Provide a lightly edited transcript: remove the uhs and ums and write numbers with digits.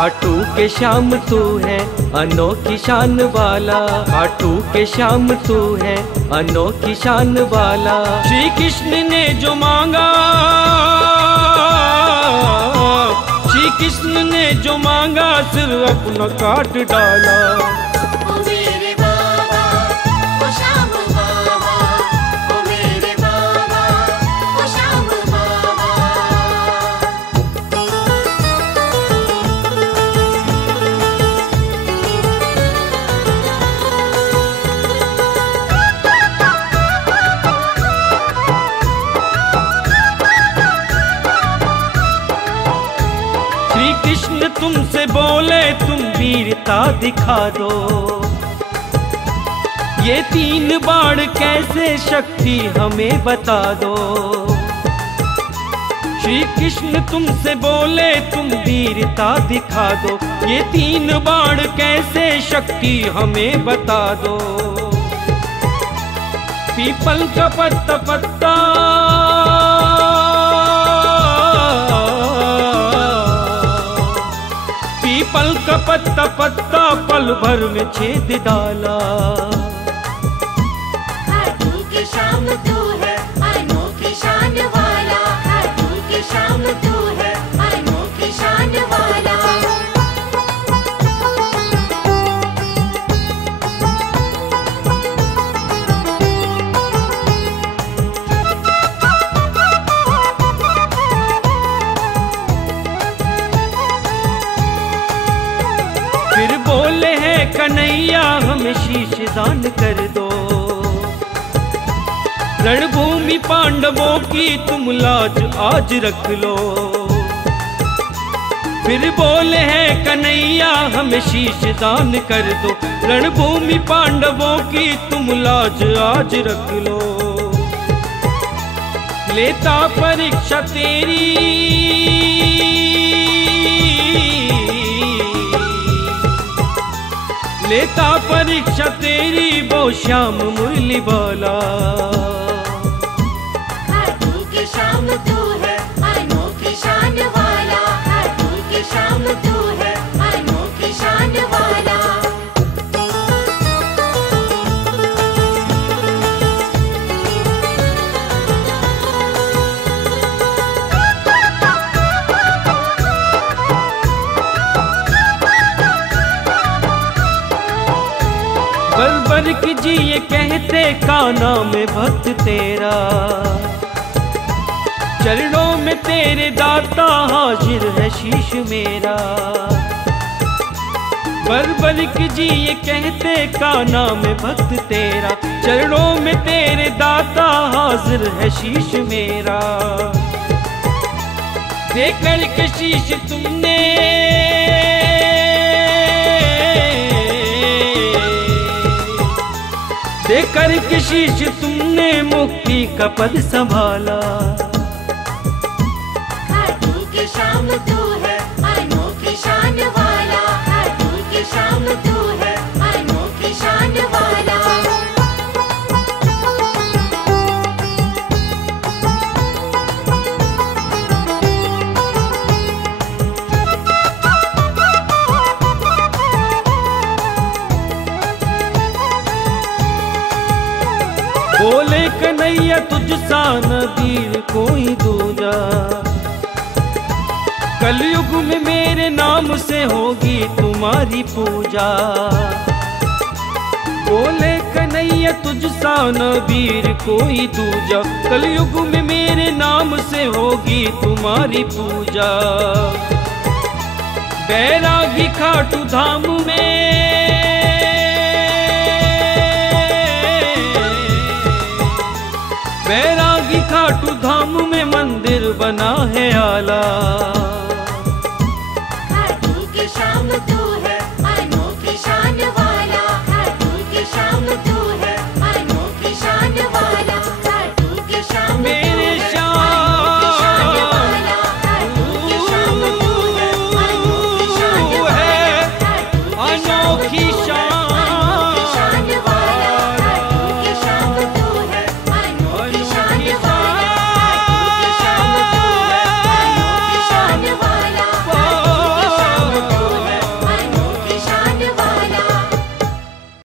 खाटू के श्याम तू है अनोखी शान वाला, खाटू के श्याम तू है अनोखी शान वाला। श्री कृष्ण ने जो मांगा, श्री कृष्ण ने जो मांगा सिर अपना काट डाला। श्री कृष्ण तुमसे बोले तुम वीरता दिखा दो, ये 3 बाण कैसे शक्ति हमें बता दो। श्री कृष्ण तुमसे बोले तुम वीरता दिखा दो, ये 3 बाण कैसे शक्ति हमें बता दो। पीपल का पत्ता पत्ता पीपल का पत्ता पत्ता पल भर में छेद डाला। खाटू के श्याम तू है अनोखी शान वाला, खाटू के श्याम तू है अनोखी शान वाला। फिर बोले हैं कन्हैया हमें शीश दान कर दो, रणभूमि पांडवों की तुम लाज आज रख लो। फिर बोले हैं कन्हैया हमें शीश दान कर दो, रणभूमि पांडवों की तुम लाज आज रख लो। लेता परीक्षा तेरी, लेता परीक्षा तेरी वो श्याम मुरली वाला। खाटू के श्याम तू है अनोखी शान वाला, खाटू के श्याम तू है अनोखी शान वाला। बरबरिक जी ये कहते कान्हा में भक्त तेरा, चरणों में तेरे दाता हाजिर है शीश मेरा। बरबरिक जी ये कहते कान्हा में भक्त तेरा, चरणों में तेरे दाता हाजिर है शीश मेरा। देकर के शीश तुमने, देकर के शीश तुमने मुक्ति का पद संभाला। खाटू के श्याम तू है अनोखी शान वाला, खाटू के श्याम तू है अनोखी शान वाला। बोले कन्हैया तुझ सा नदीर कोई दूजा, कलयुग में मेरे नाम से होगी तुम्हारी पूजा। बोले कन्हैया तुझ सा नबीर कोई दूजा, कलयुग में मेरे नाम से होगी तुम्हारी पूजा। बैरागी खाटू धाम में, बैरागी खाटू धाम में मंदिर बना है आला। खाटू के श्याम तू है अनोखी शान वाला, खाटू के श्याम तू है अनोखी शान वाला। खाटू के श्याम मेरे श्याम खाटू के श्याम तू है अनोखी शान वाला, खाटू के श्याम अनोखी शान।